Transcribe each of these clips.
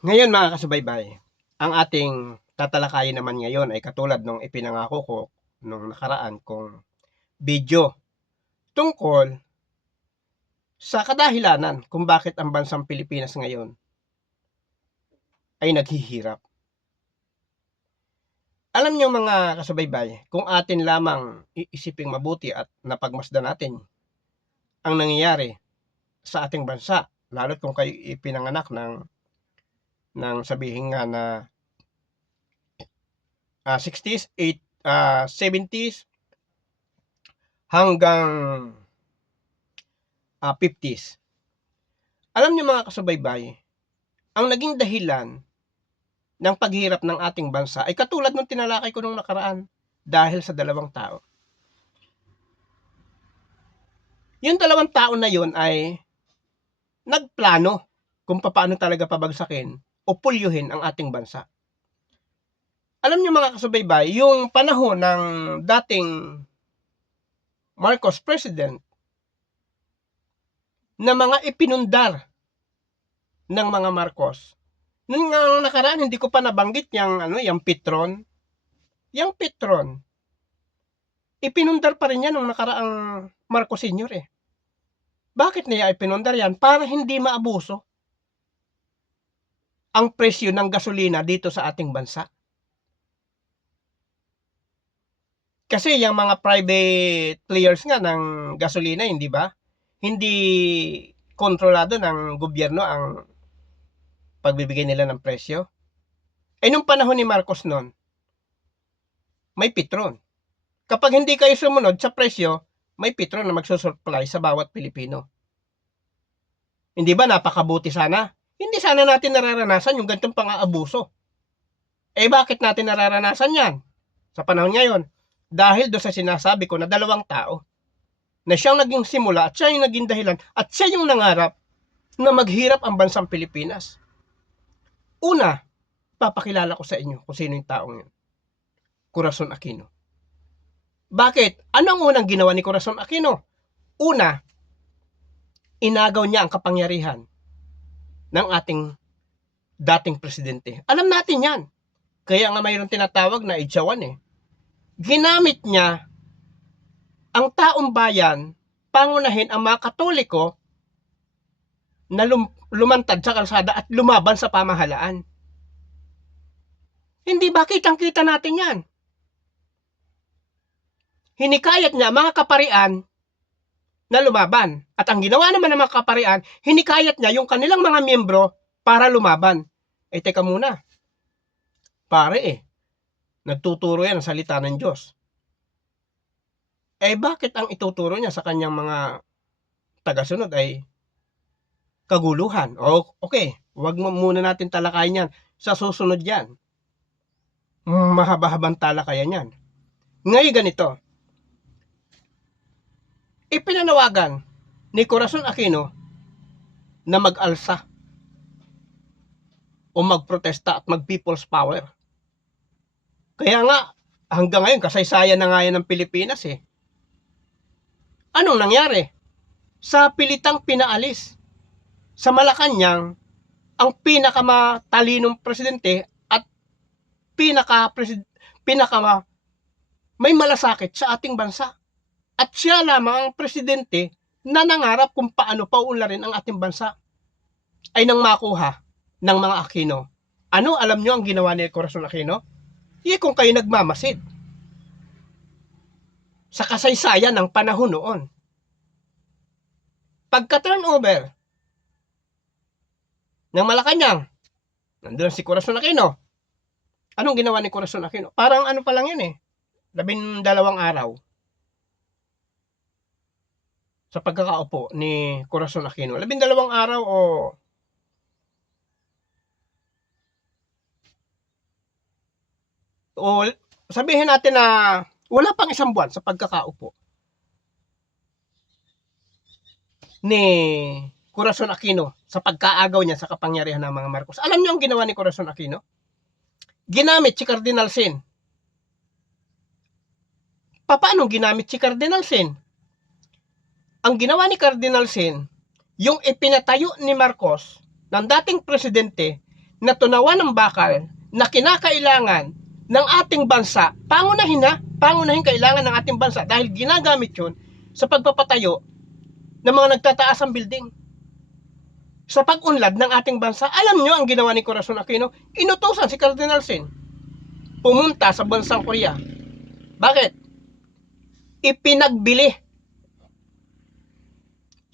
Ngayon mga kasubaybay, ang ating tatalakayin naman ngayon ay katulad nung ipinangako ko nung nakaraan kong video tungkol sa kadahilanan kung bakit ang bansang Pilipinas ngayon ay naghihirap. Alam niyo mga kasubaybay, kung atin lamang iisiping mabuti at napagmasdan natin ang nangyayari sa ating bansa, lalo't kung kayo ipinanganak ng sabihin nga na 60s, 70s hanggang 50s. Alam niyo mga kasubaybay, ang naging dahilan ng paghirap ng ating bansa ay katulad ng tinalakay ko nung nakaraan, dahil sa dalawang tao. Yung dalawang tao na yun ay nagplano kung paano talaga pabagsakin o pulyuhin ang ating bansa. Alam niyo mga kasubaybay, yung panahon ng dating Marcos president na mga ipinundar ng mga Marcos, nung nakaraan hindi ko pa nabanggit yung Petron. Yung Petron, ipinundar pa rin yan nung nakaraang Marcos Sr. Bakit niya ipinundar yan? Para hindi maabuso ang presyo ng gasolina dito sa ating bansa. Kasi yung mga private players nga ng gasolina, hindi ba? Hindi kontrolado ng gobyerno ang pagbibigay nila ng presyo. Nung panahon ni Marcos noon, may Petron. Kapag hindi kayo sumunod sa presyo, may Petron na magsusupply sa bawat Pilipino. Hindi ba napakabuti sana? Hindi sana natin nararanasan yung ganitong pang-aabuso. Bakit natin nararanasan yan sa panahon ngayon? Dahil doon sa sinasabi ko na dalawang tao na siyang naging simula at siya yung naging dahilan at siya yung nangarap na maghirap ang bansang Pilipinas. Una, papakilala ko sa inyo kung sino yung taong yun. Corazon Aquino. Bakit? Ano ang unang ginawa ni Corazon Aquino? Una, inagaw niya ang kapangyarihan ng ating dating presidente. Alam natin yan. Kaya nga mayroong tinatawag na idsawan Ginamit niya ang taong bayan, pangunahin ang mga Katoliko na lumantad sa kalsada at lumaban sa pamahalaan. Hindi ba kitang-kita natin yan? Hinikayat niya mga kaparian na lumaban. At ang ginawa naman ng mga kaparian, hinikayat niya yung kanilang mga miyembro para lumaban. Teka muna. Pare nagtuturo yan ang salita ng Diyos. Bakit ang ituturo niya sa kanyang mga tagasunod ay kaguluhan? Okay, wag mo muna natin talakayin yan. Sa susunod yan. Mahaba-habang talakayan yan. Ngayon ganito. Ipinanawagan ni Corazon Aquino na mag-alsa o magprotesta at mag-people's power. Kaya nga, hanggang ngayon, kasaysayan na nga yan ng Pilipinas Anong nangyari? Sa pilitang pinaalis sa Malacanang ang pinakamatalinong presidente at pinaka may malasakit sa ating bansa. At siya lamang ang presidente na nangarap kung paano paunlarin ang ating bansa ay nang makuha ng mga Aquino. Ano alam nyo ang ginawa ni Corazon Aquino? Kung kayo nagmamasid sa kasaysayan ng panahon noon. Pagka-turnover ng Malacanang, nandun si Corazon Aquino. Anong ginawa ni Corazon Aquino? Parang ano pa lang yun 12 araw sa pagkakaupo ni Corazon Aquino. 12 araw o sabihin natin na wala pang isang buwan sa pagkakaupo ni Corazon Aquino sa pagkaagaw niya sa kapangyarihan ng mga Marcos. Alam niyo ang ginawa ni Corazon Aquino? Ginamit si Cardinal Sin. Paano ginamit si Cardinal Sin? Ang ginawa ni Cardinal Sin, yung ipinatayo ni Marcos ng dating presidente na tunawan ng bakal na kinakailangan ng ating bansa, pangunahin kailangan ng ating bansa dahil ginagamit yun sa pagpapatayo ng mga nagtataasang building. Sa pag-unlad ng ating bansa, alam nyo ang ginawa ni Corazon Aquino? Inutusan si Cardinal Sin pumunta sa bansang Korea. Bakit? Ipinagbili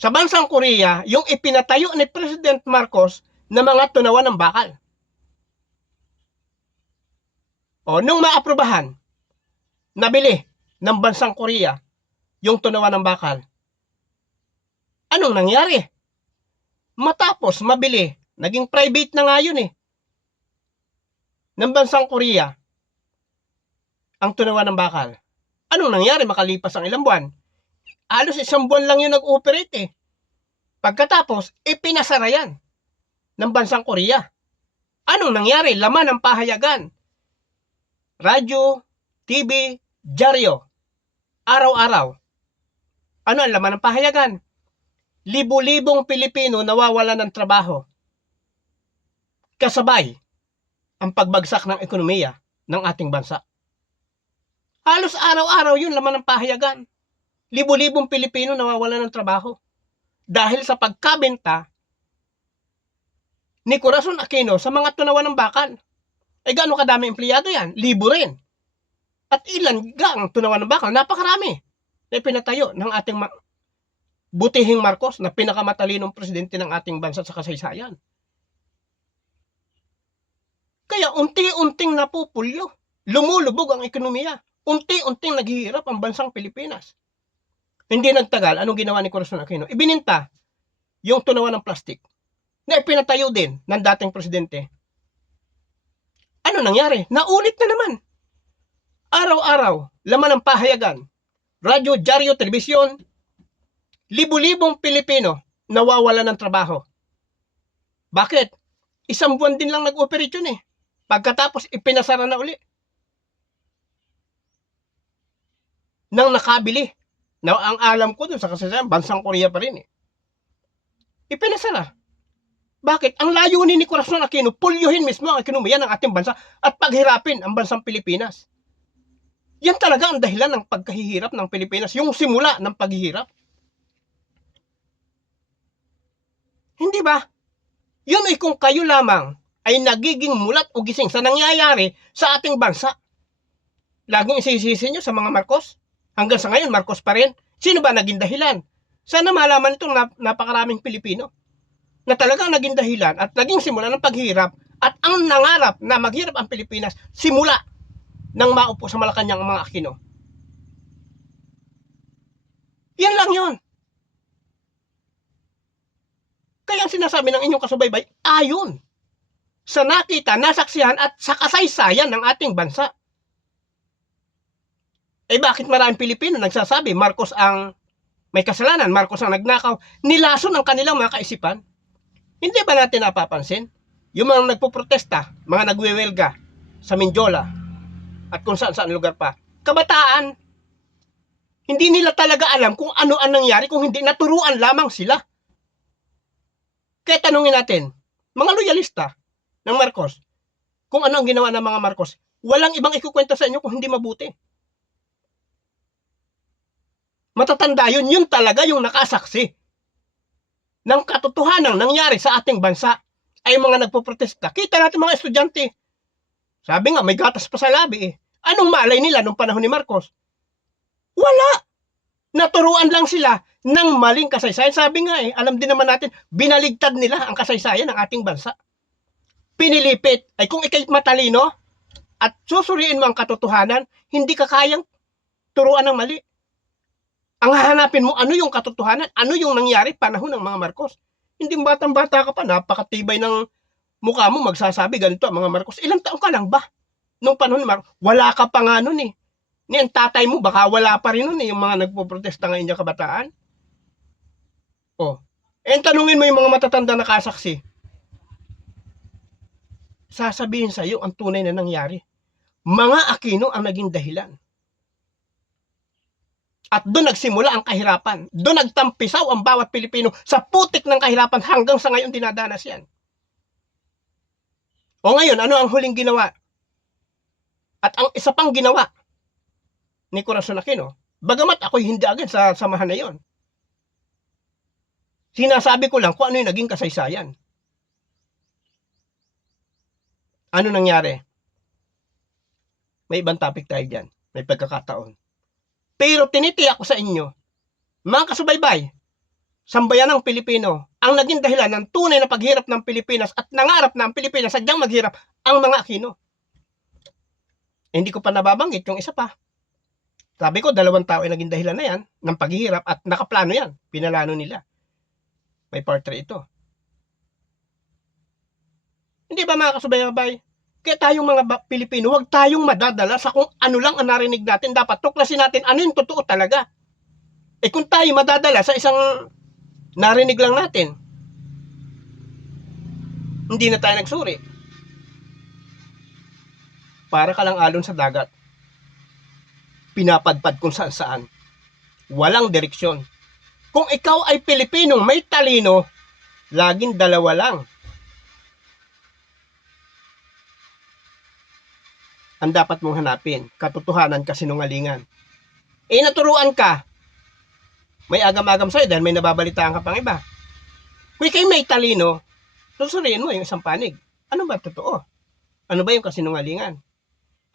sa bansang Korea yung ipinatayo ni President Marcos na mga tunawan ng bakal. O, nung maaprubahan, nabili ng bansang Korea yung tunawan ng bakal. Anong nangyari? Matapos mabili, naging private na nga yun ng bansang Korea ang tunawan ng bakal. Anong nangyari makalipas ang ilang buwan? Halos 1 buwan lang yun nag-operate Pagkatapos, ipinasara yan ng bansang Korea. Anong nangyari? Laman ng pahayagan. Radyo, TV, dyaryo. Araw-araw. Ano ang laman ng pahayagan? Libu-libong Pilipino nawawalan ng trabaho. Kasabay ang pagbagsak ng ekonomiya ng ating bansa. Halos araw-araw yun laman ng pahayagan. Libu-libong Pilipino nawawalan ng trabaho. Dahil sa pagkabenta ni Corazon Aquino sa mga tunawan ng bakal. Gaano kadami empleyado yan? Libo rin. At ilan gang tunawan ng bakal? Napakarami na pinatayo ng ating butihing Marcos na pinakamatalinong presidente ng ating bansa sa kasaysayan. Kaya unti-unting napupulyo, lumulubog ang ekonomiya. Unti-unting naghihirap ang bansang Pilipinas. Hindi nagtagal, anong ginawa ni Corazon Aquino? Ibininta yung tunawan ng plastic na ipinatayo din ng dating presidente. Ano nangyari? Naulit na naman. Araw-araw, laman ng pahayagan, radyo, dyaryo, telebisyon, libu-libong Pilipino nawawalan ng trabaho. Bakit? 1 buwan din lang nag-operate yun Pagkatapos, ipinasara na uli. Nang nakabili. Na ang alam ko dun sa kasaysayan, bansang Korea pa rin Ipinasara. Bakit? Ang layunin ni Corazon Aquino, pulyuhin mismo ang ekonomiya ng ating bansa at paghirapin ang bansang Pilipinas. Yan talaga ang dahilan ng pagkahihirap ng Pilipinas, yung simula ng paghihirap. Hindi ba? Yun ay kung kayo lamang ay nagiging mulat o gising sa nangyayari sa ating bansa. Laging isisisi nyo sa mga Marcos. Hanggang sa ngayon, Marcos pa rin. Sino ba naging dahilan? Sana malaman itong napakaraming Pilipino na talagang naging dahilan at naging simula ng paghirap at ang nangarap na maghirap ang Pilipinas simula nang maupo sa Malacanang ang mga Aquino. Yan lang yun. Kaya ang sinasabi ng inyong kasubaybay, ayon sa nakita, nasaksihan at sa kasaysayan ng ating bansa. Bakit maraming Pilipino nagsasabi Marcos ang may kasalanan, Marcos ang nagnakaw, nilason ang kanilang mga kaisipan? Hindi ba natin napapansin? Yung mga nagpoprotesta, mga nagwewelga sa Mindiola at kung saan-saan lugar pa, kabataan, hindi nila talaga alam kung ano ang nangyari kung hindi naturuan lamang sila. Kaya tanungin natin, mga loyalista ng Marcos, kung ano ang ginawa ng mga Marcos, walang ibang ikukwenta sa inyo kung hindi mabuti. Matatanda yun, yun talaga yung nakasaksi ng katotohanan nangyari sa ating bansa ay mga nagpoprotesta. Kita natin mga estudyante. Sabi nga, may gatas pa sa labi Anong malay nila nung panahon ni Marcos? Wala. Naturuan lang sila ng maling kasaysayan. Sabi nga alam din naman natin, binaligtad nila ang kasaysayan ng ating bansa. Pinilipit. Kung ikay matalino at susuriin mo ang katotohanan, hindi ka kayang turuan ng mali. Ang hahanapin mo, ano yung katotohanan? Ano yung nangyari panahon ng mga Marcos? Hindi batang-bata ka pa, napakatibay ng mukha mo, magsasabi ganito ang mga Marcos. Ilang taon ka lang ba? Nung panahon ni Marcos, wala ka pa nga nun Ang tatay mo, baka wala pa rin nun yung mga nagpo-protesta ngayon yung kabataan. Tanungin mo yung mga matatanda na kasaksi. Sasabihin sa'yo ang tunay na nangyari. Mga Aquino ang naging dahilan. At doon nagsimula ang kahirapan. Doon nagtampisaw ang bawat Pilipino sa putik ng kahirapan hanggang sa ngayon dinadanas yan. O ngayon, ano ang huling ginawa? At ang isa pang ginawa ni Corazon Aquino, bagamat ako'y hindi agad sa samahan na yon. Sinasabi ko lang kung ano yung naging kasaysayan. Ano nangyari? May ibang topic tayo dyan. May pagkakataon. Pero tinitiyak ko sa inyo, mga kasubaybay, sambayanang Pilipino, ang naging dahilan ng tunay na paghirap ng Pilipinas at nangarap na ang Pilipinas sadyang maghirap, ang mga Aquino. Hindi ko pa nababanggit yung isa pa. Sabi ko, 2 tao ay naging dahilan na yan ng paghihirap at nakaplano yan. Pinalano nila. May part 3 ito. Hindi ba mga kasubaybay? Kaya tayong mga Pilipino, huwag tayong madadala sa kung ano lang ang narinig natin. Dapat tuklasin natin ano yung totoo talaga. Eh kung tayo madadala sa isang narinig lang natin, hindi na tayo nagsuri. Para ka lang alon sa dagat. Pinapadpad kung saan saan. Walang direksyon. Kung ikaw ay Pilipinong may talino, laging dalawa lang ang dapat mong hanapin. Katotohanan, kasinungalingan. Eh naturuan ka, may agam-agam sa'yo dahil may nababalitaan ka pang iba. Kung kayo may talino, susuriin mo yung isang panig. Ano ba totoo? Ano ba yung kasinungalingan?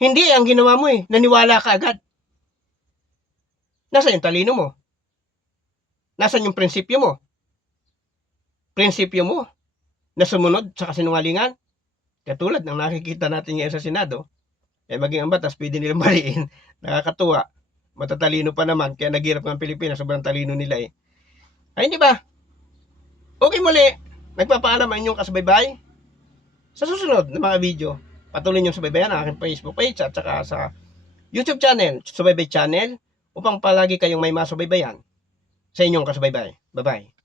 Hindi, ang ginawa mo naniwala ka agad. Nasaan yung talino mo? Nasaan yung prinsipyo mo? Prinsipyo mo na sumunod sa kasinungalingan? Katulad ng nakikita natin ngayon sa Senado, maging ang batas, pwede nilang maliin. Nakakatuwa. Matatalino pa naman, kaya naghirap ng Pilipinas, sobrang talino nila Ay, hindi ba? Okay muli, nagpapaalam ang inyong kasubaybay. Sa susunod na mga video, patuloy nyo subaybayan ang aking Facebook page at saka sa YouTube channel, Subaybay Channel, upang palagi kayong may masubaybayan sa inyong kasubaybay. Bye-bye.